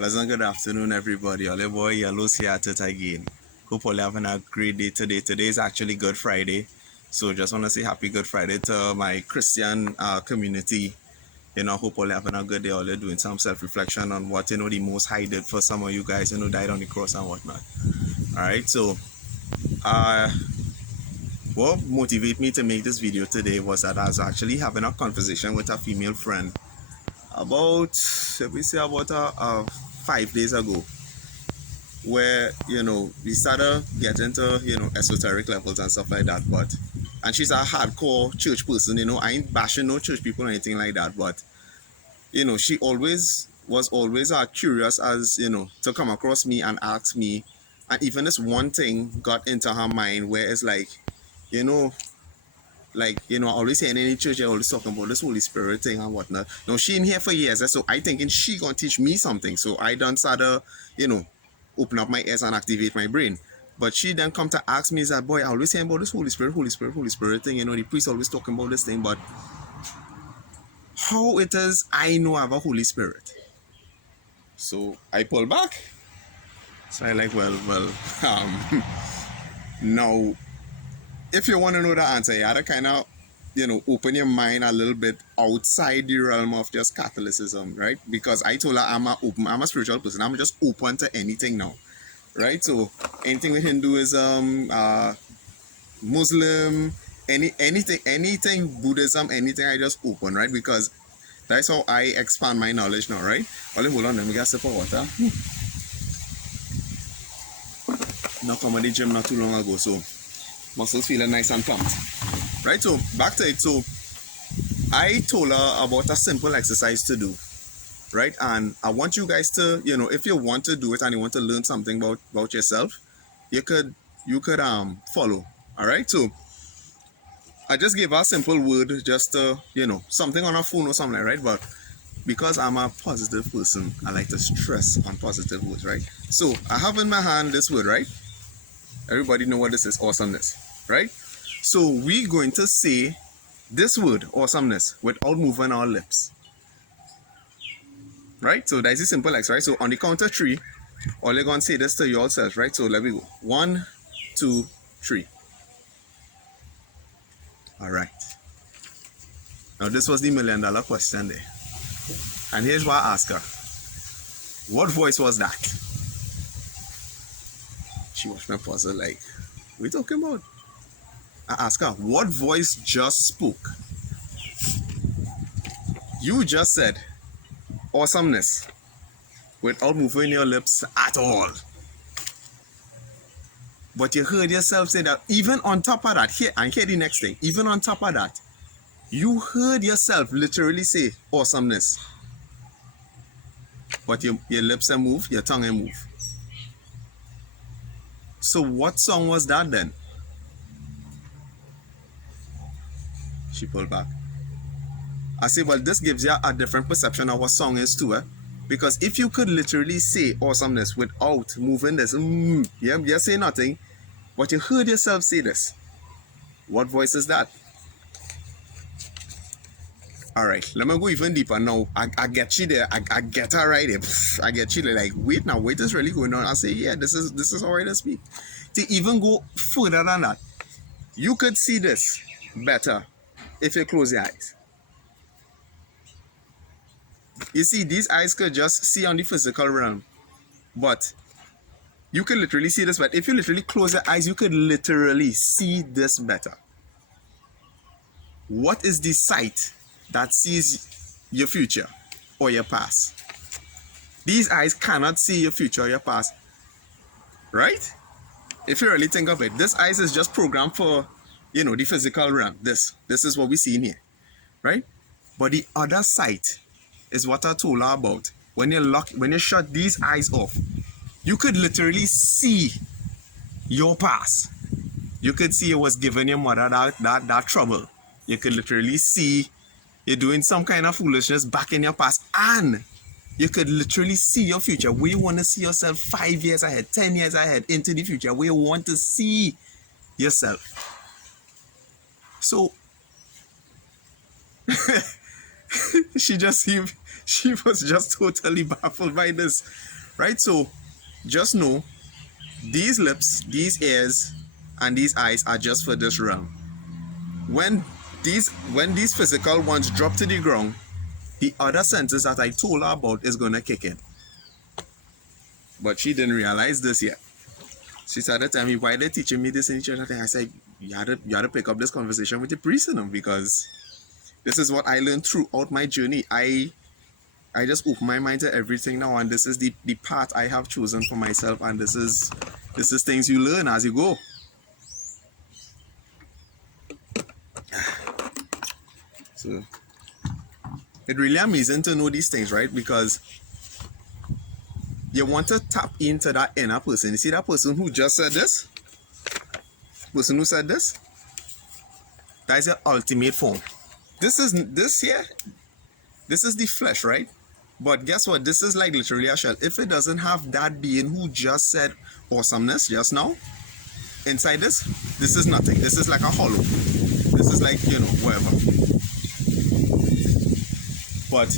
Pleasant good afternoon, everybody. All boy Yellow's here at it again. Hope all having a great day today. Today is actually Good Friday. So just want to say happy Good Friday to my Christian community. Hope all having a good day. All doing some self-reflection on what, the Most High did for some of you guys, died on the cross and whatnot. All right. So, what motivated me to make this video today was that I was actually having a conversation with a female friend about, let me say, about 5 days ago, where we started getting to esoteric levels and stuff like that. And she's a hardcore church person. I ain't bashing no church people or anything like that, but she always was always curious as to come across me and ask me. And even this one thing got into her mind where it's like, always saying in any church, you're always talking about this Holy Spirit thing and whatnot. Now, she in here for years, so I thinking she gonna teach me something. So I done started, open up my ears and activate my brain. But she then come to ask me, is that, boy, I always saying about this Holy Spirit thing. The priest always talking about this thing, but how it is I know I have a Holy Spirit? So I pull back. So I like, now, if you want to know the answer, you have to kind of, open your mind a little bit outside the realm of just Catholicism, right? Because I told her I'm a spiritual person. I'm just open to anything now, right? So anything with Hinduism, Muslim, anything Buddhism, anything, I just open, right? Because that's how I expand my knowledge now, right? Hold on, let me get a sip of water. Now come to the gym not too long ago, so muscles feeling nice and pumped. Right, so back to it. So I told her about a simple exercise to do, right? And I want you guys to, if you want to do it and you want to learn something about yourself, you could follow. All right, so I just gave her a simple word, just something on her phone or something, right? But because I'm a positive person, I like to stress on positive words, right? So I have in my hand this word, right? Everybody know what this is: awesomeness, right? So we're going to say this word, awesomeness, without moving our lips, right? So that's a simple exercise. So on the count of 3, all you're going to say this to yourself, right? So let me go. 1, 2, 3. All right. Now this was the $1 million question there. And here's what I asked her. What voice was that? She watched my puzzle like, what are you talking about? I asked her, what voice just spoke? You just said awesomeness without moving your lips at all. But you heard yourself say that even on top of that, here the next thing, even on top of that, you heard yourself literally say awesomeness. But your lips ain't move, your tongue ain't move. So what song was that then? She pulled back. I say, well, this gives you a different perception of what song is too, eh? Because if you could literally say awesomeness without moving this, you say nothing, but you heard yourself say this. What voice is that? All right, let me go even deeper now. I get you there. I get her right there. I get you there. Like, wait now, wait is really going on. I say, yeah, this is how I speak. To even go further than that, you could see this better if you close your eyes. You see, these eyes could just see on the physical realm, but you could literally see this better. If you literally close your eyes, you could literally see this better. What is the sight that sees your future or your past? These eyes cannot see your future or your past, right? If you really think of it, this eyes is just programmed for, the physical realm. This is what we see in here, right? But the other sight is what I told her about. When you shut these eyes off, you could literally see your past. You could see it was giving your mother that trouble. You could literally see you're doing some kind of foolishness back in your past, and you could literally see your future, where you want to see yourself 5 years ahead, 10 years ahead into the future, where you want to see yourself. So she was just totally baffled by this, right? So just know these lips, these ears, and these eyes are just for this realm. When these physical ones drop to the ground, the other senses that I told her about is gonna kick in. But she didn't realize this yet. She started telling me, why they're teaching me this in church. I said, you had to pick up this conversation with the priest, because this is what I learned throughout my journey. I just open my mind to everything now, and this is the path I have chosen for myself, and this is things you learn as you go. So it's really amazing to know these things, right? Because you want to tap into that inner person. You see that person who just said this? Person who said this? That is your ultimate form. This is the flesh, right? But guess what? This is like literally a shell. If it doesn't have that being who just said awesomeness just now, inside this is nothing. This is like a hollow. This is like, whatever. But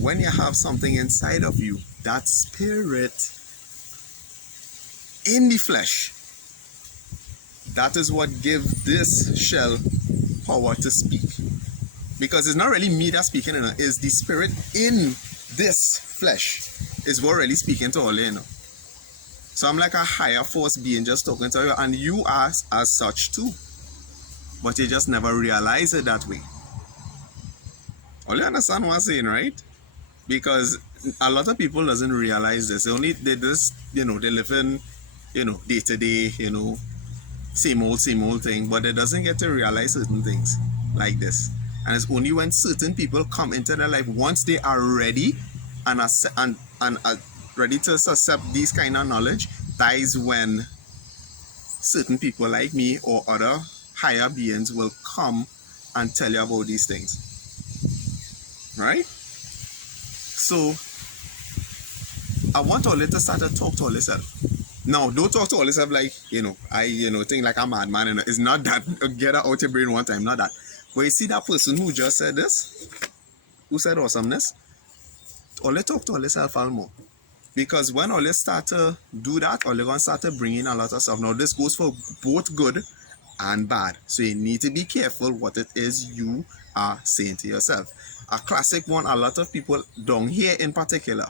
when you have something inside of you, that spirit in the flesh, that is what gives this shell power to speak. Because it's not really me that's speaking, it's the spirit in this flesh is what really speaking to all, So I'm like a higher force being just talking to you, and you are as such too. But you just never realize it that way. All you understand what I'm saying, right? Because a lot of people doesn't realize this. They just, they live in, day to day, same old thing, but they doesn't get to realize certain things like this. And it's only when certain people come into their life, once they are ready and are ready to accept these kind of knowledge, that is when certain people like me or other higher beings will come and tell you about these things. Right? So I want all to start to talk to all yourself. Now, don't talk to all yourself like, think like a madman. And it's not that. Get out your brain one time, not that. But you see that person who just said this, who said awesomeness, all talk to all yourself more. Because when all start to do that, all going to start to bring in a lot of stuff. Now, this goes for both good and bad. So you need to be careful what it is you are saying to yourself. A classic one, a lot of people down here in particular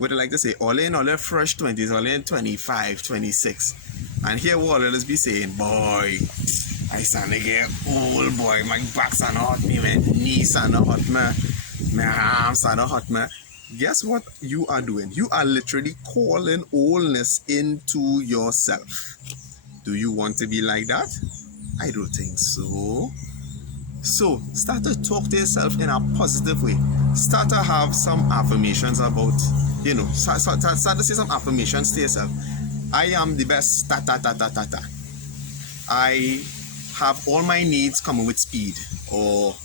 would like to say, all in all their fresh 20s, all in 25, 26. And here what all be saying, boy, I start to get old, boy, my back's not hot me, my knees are not hot me, my arms are not hot me. Guess what you are doing? You are literally calling oldness into yourself. Do you want to be like that? I don't think so. So start to talk to yourself in a positive way. Start to have some affirmations about, start to say some affirmations to yourself. I am the best, I have all my needs coming with speed, or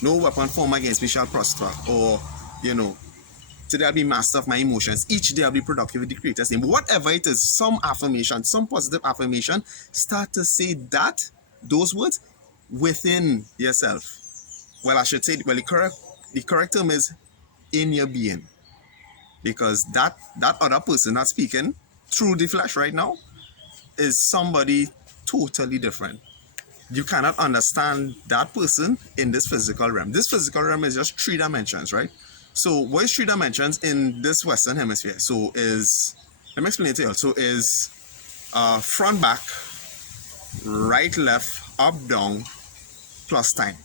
no weapon formed against me shall prosper, or, today I'll be master of my emotions. Each day I'll be productive with the Creator's name. Whatever it is, some affirmation, some positive affirmation, start to say those words within yourself. Well, I should say, the correct term is in your being. Because that other person that's speaking through the flesh right now is somebody totally different. You cannot understand that person in this physical realm. This physical realm is just 3 dimensions, right? So what is 3 dimensions in this Western hemisphere? So let me explain it to you. So is front, back, right, left, up, down, plus time.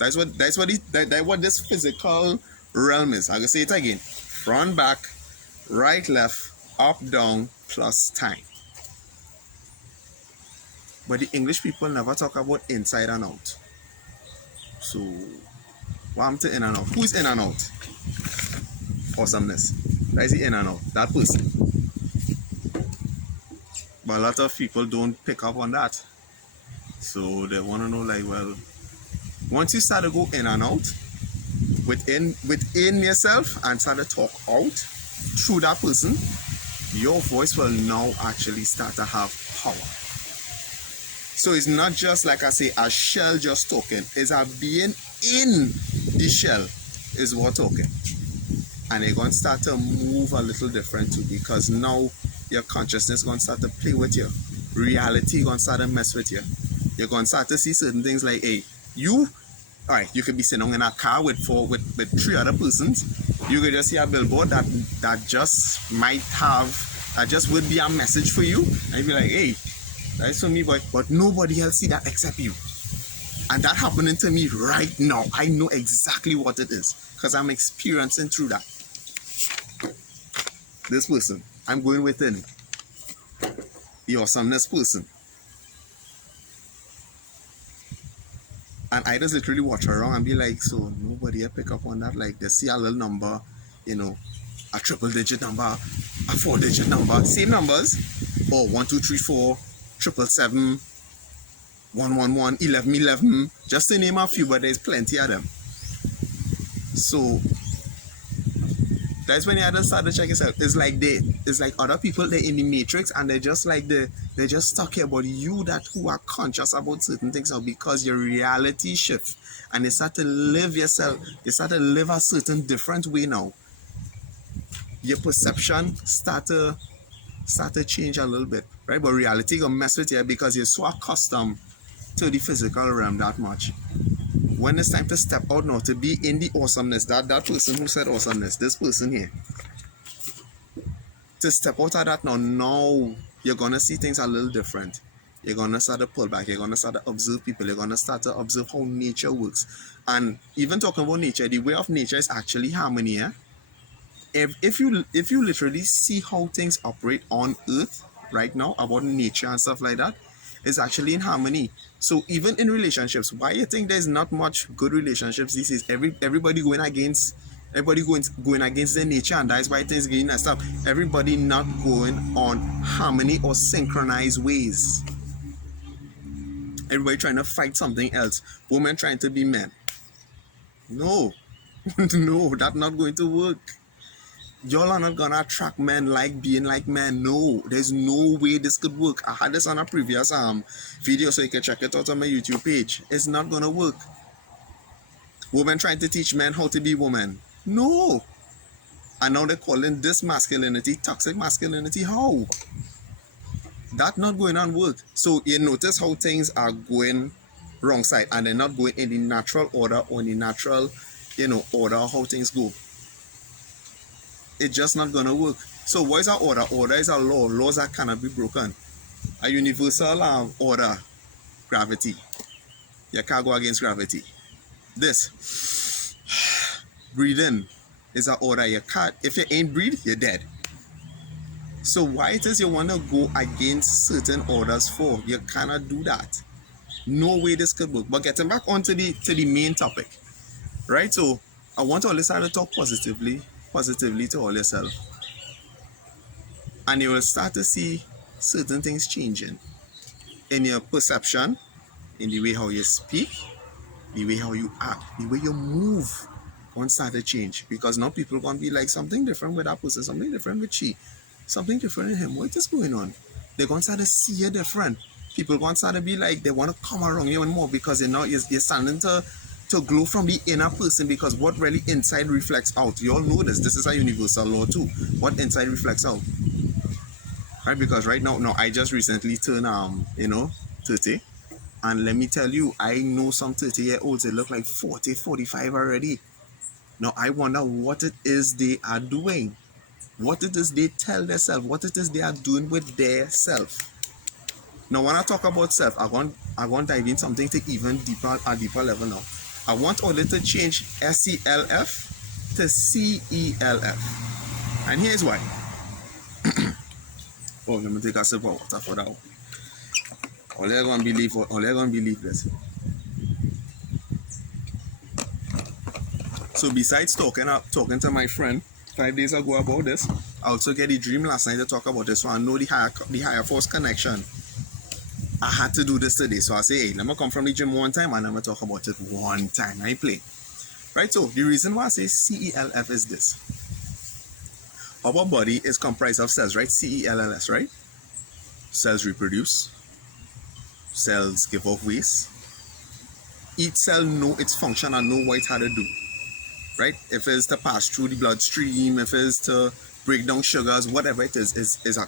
That's what this physical realm is. I will say it again. Front, back, right, left, up, down, plus time. But the English people never talk about inside and out. So what happened to in and out? Who is in and out? Awesomeness. That is the in and out. That person. But a lot of people don't pick up on that. So they want to know, like, well, once you start to go in and out within yourself and start to talk out through that person, your voice will now actually start to have power. So it's not just, like I say, a shell just talking. It's a being in the shell is what talking. And they're going to start to move a little different too, because now your consciousness going to start to play with you. Reality going to start to mess with you. You're going to start to see certain things like, hey, you, all right, you could be sitting in a car with 3 other persons. You could just see a billboard that just might have, that just would be a message for you. And you'd be like, hey, that's for me, boy. But nobody else see that except you. And that happening to me right now. I know exactly what it is because I'm experiencing through that. This person, I'm going within. The awesomeness person. And I just literally watch around and be like, so nobody will pick up on that. Like, they see a little number, you know, a 3-digit number, a 4-digit number, same numbers, or 1, 2, 3, 4, 777, 111, 1111, just to name a few, but there's plenty of them. So that's when you have to start to check yourself. It's like other people, they're in the matrix and they're just like they're just stuck here. But you who are conscious about certain things now, because your reality shifts and they start to live yourself, they start to live a certain different way now. Your perception start to change a little bit, right? But reality gonna mess with you because you're so accustomed to the physical realm that much. When it's time to step out now, to be in the awesomeness, that person who said awesomeness, this person here, to step out of that now you're gonna see things a little different. You're gonna start to pull back, you're gonna start to observe people, you're gonna start to observe how nature works. And even talking about nature, the way of nature is actually harmony. If you literally see how things operate on earth right now, about nature and stuff like that, is actually in harmony. So even in relationships, why you think there's not much good relationships these days? Everybody going against their nature, and that's why things getting messed up. Everybody not going on harmony or synchronized ways. Everybody trying to fight something else. Women trying to be men. No. No, that's not going to work. Y'all are not gonna attract men like being like men. No, there's no way this could work. I had this on a previous video, so you can check it out on my YouTube page. It's not gonna work. Women trying to teach men how to be women. No. And now they're calling this masculinity toxic masculinity. How? That's not going on work. So you notice how things are going wrong side, and they're not going in the natural order or in the natural, order how things go. It's just not going to work. So what is our order? Order is a law. Laws that cannot be broken. A universal order. Gravity. You can't go against gravity. This. Breathing is an order. You can't. If you ain't breathe, you're dead. So why it is you want to go against certain orders for? You cannot do that. No way this could work. But getting back onto the main topic. Right? So I want all this to talk positively to all yourself, and you will start to see certain things changing in your perception, in the way how you speak, the way how you act, the way you move. Going to start to change, because now people are going to be like, something different with that person, something different with she, something different in him. What is going on? They're going to start to see you different. People are going to start to be like, they want to come around you more, because they know you're starting to glow from the inner person, because what really inside reflects out. You all know this is a universal law too. What inside reflects out, right? Because right now I just recently turned 30, and let me tell you, I know some 30-year-olds, they look like 40, 45 already. Now I wonder what it is they are doing, what it is they tell themselves, what it is they are doing with their self. Now when I talk about self, I want to dive in something to even a deeper level now. I want all it to change SELF to CELF. And here's why. Oh, let me take a sip of water for that one. All you're going to believe this. So besides talking to my friend 5 days ago about this, I also get a dream last night to talk about this, so I know the higher force connection. I had to do this today, so I say, hey, let me come from the gym one time and I'm going to talk about it one time. I play. Right, so the reason why I say CELF is this. Our body is comprised of cells, right? CELLS, right? Cells reproduce. Cells give off waste. Each cell know its function and know what it had to do. right? If it's to pass through the bloodstream, if it's to break down sugars, whatever it is a,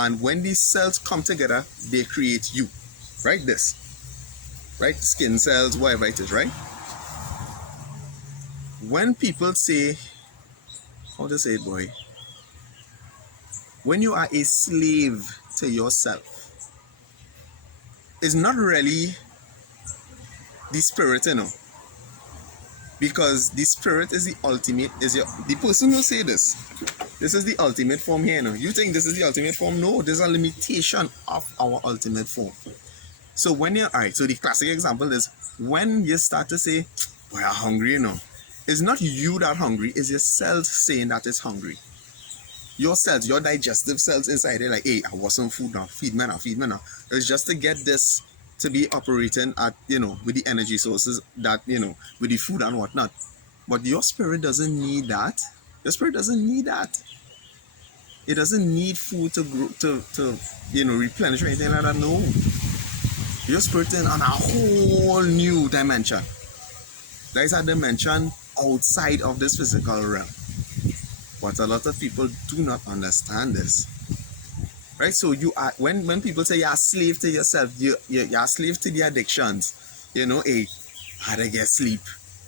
and when these cells come together, they create you, right? This, right? Skin cells, whatever it is, right? When people say, how to say it, boy? When you are a slave to yourself, it's not really the spirit, you know, because the spirit is the ultimate, the person who say this is the ultimate form here, you know. You think this is the ultimate form? No, there's a limitation of our ultimate form. So when you're, all right, so the classic example is when you start to say, boy, I'm hungry, you know, it's not you that hungry, it's your cells saying that it's hungry. Your cells, your digestive cells inside there, like, hey, I want some food now, feed me now. It's just to get this to be operating at, you know, with the energy sources that, you know, with the food and whatnot. But your spirit doesn't need that. Your spirit doesn't need that. It doesn't need food to grow, to you know, replenish or anything like that. No. Your spirit is on a whole new dimension. There is a dimension outside of this physical realm. But a lot of people do not understand this, right? So you are, when people say you're a slave to yourself, you're a slave to the addictions. You know, hey, I had to get sleep,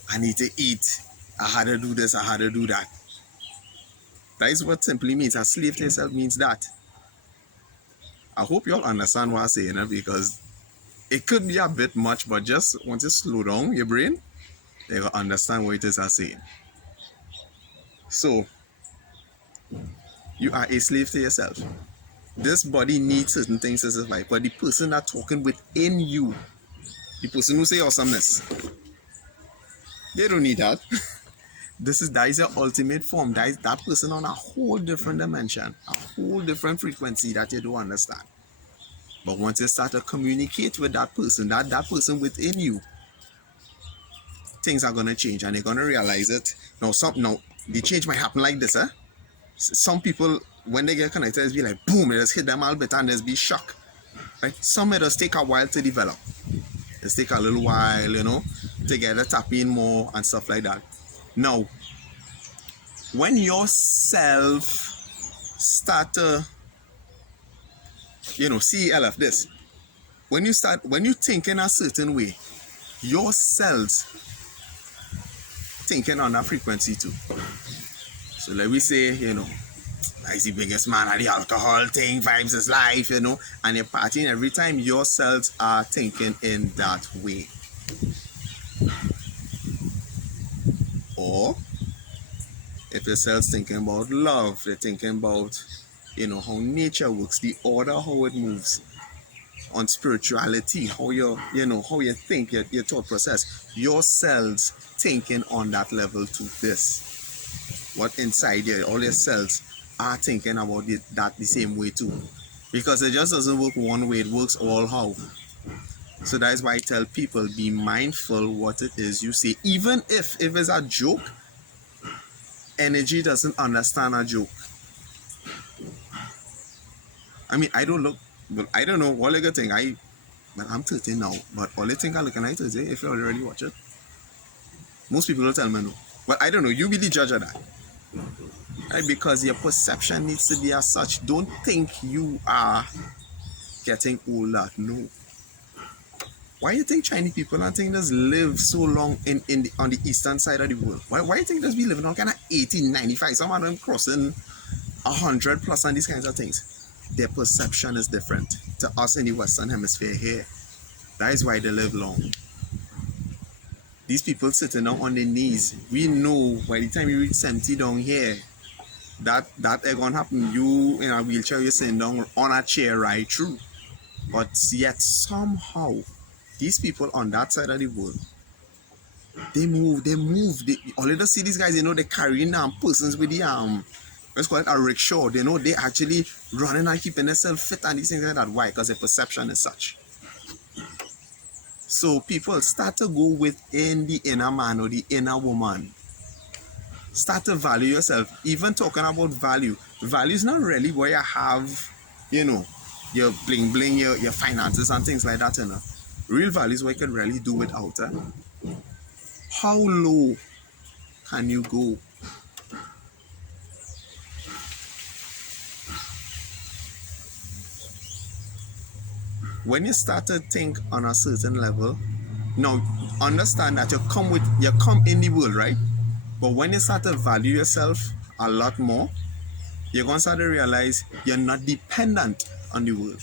I need to eat, I had to do this, I had to do that. That is what simply means. A slave to yourself means that. I hope you all understand what I'm saying, because it could be a bit much, but just once you slow down your brain, you will understand what it is I'm saying. So you are a slave to yourself. This body needs certain things to survive, but the person that's talking within you, the person who say awesomeness, they don't need that. That is your ultimate form. That is that person on a whole different dimension, a whole different frequency that you don't understand. But once you start to communicate with that person, that person within you, things are gonna change, and they're gonna realize it. Now, the change might happen like this, Some people, when they get connected, it's be like boom, it just hit them all bit and there's be shock. Right? Some it does take a while to develop. It's take a little while, you know, to get it tap in more and stuff like that. Now, when yourself start to, you know, CLF this, when you think in a certain way, your cells thinking on that frequency too. So let me say, you know, I the biggest man at the alcohol thing, vibes is life, you know, and you're partying every time, your cells are thinking in that way. Or if your cells thinking about love, they're thinking about, you know, how nature works, the order, how it moves, on spirituality, how you think, your thought process, your cells thinking on that level to this. What inside you, all your cells are thinking about that the same way too. Because it just doesn't work one way, it works all how. So that is why I tell people, be mindful what it is you say. Even if it's a joke, energy doesn't understand a joke. I mean, I don't know, all I think, I'm 13 now, but all I think I look at it is, if you already watch it. Most people will tell me no. But I don't know, you be the judge of that. Right? Because your perception needs to be as such. Don't think you are getting older. No. Why you think Chinese people and think just live so long on the eastern side of the world? Why you think just be living on kind of 18, 95? Some of them crossing 100 plus and these kinds of things. Their perception is different to us in the Western Hemisphere here. That is why they live long. These people sitting down on their knees, we know by the time you reach 70 down here, that ain't gonna happen. You in a wheelchair, you're sitting down on a chair right through. But yet somehow, these people on that side of the world, they move. All you just see these guys, you know, they're carrying persons with the let's call it a rickshaw. They know they actually running and keeping themselves fit and these things like that. Why? Because their perception is such. So people start to go within the inner man or the inner woman. Start to value yourself. Even talking about value is not really where you have, you know, your bling bling, your finances and things like that, you know. Real value is what you can really do without. How low can you go? When you start to think on a certain level, now understand that you come in the world, right? But when you start to value yourself a lot more, you're going to start to realize you're not dependent on the world.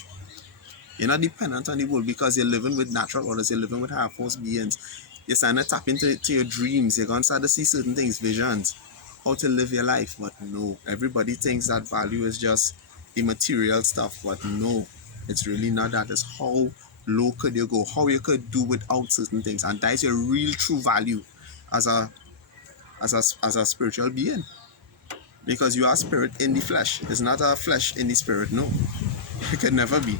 You're not dependent on the world because you're living with natural orders, you're living with higher force beings. You're starting to tap into your dreams. You're going to start to see certain things, visions, how to live your life. But no, everybody thinks that value is just immaterial stuff. But no, it's really not that. It's how low could you go, how you could do without certain things. And that is your real true value as a spiritual being. Because you are spirit in the flesh. It's not a flesh in the spirit, no. It could never be.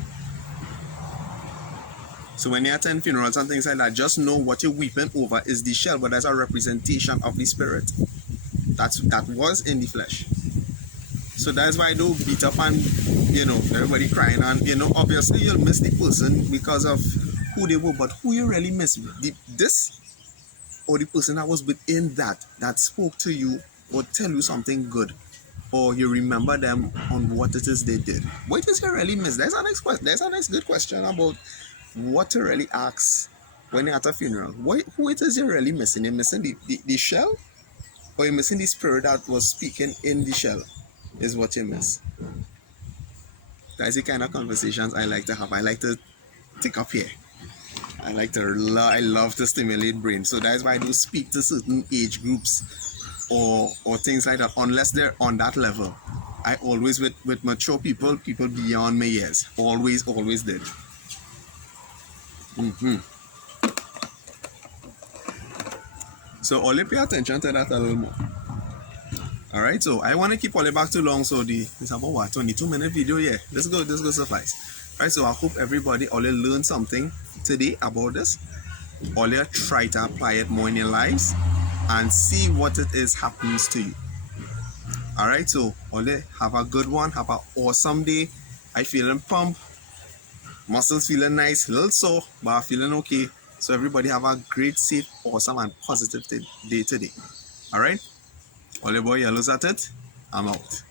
So when you attend funerals and things like that, just know what you're weeping over is the shell, but that's a representation of the spirit that was in the flesh. So that's why I don't beat up and, everybody crying. And, obviously you'll miss the person because of who they were, but who you really miss? This or the person that was within that spoke to you or tell you something good, or you remember them on what it is they did. What is you really miss? There's a nice good question about what to really ask when you're at a funeral. Who it is you're really missing? You're missing the shell, or you're missing the spirit that was speaking in the shell is what you miss. That's the kind of conversations I like to have. I like to take up here. I love to stimulate brain. So that's why I do speak to certain age groups or things like that, unless they're on that level. I always with mature people beyond my years. Always did. So only pay attention to that a little more. Alright, so I want to keep all back too long, so it's about what, 22-minute video. Yeah, this go suffice. Alright, so I hope everybody all learn something today about this. All try to apply it more in your lives and see what it is happens to you. Alright, so all have a good one, have an awesome day. I feeling pumped, muscles feeling nice, a little sore, but I'm feeling okay. So everybody have a great, safe, awesome, and positive day today. Alright? All your boy Yellows at it. I'm out.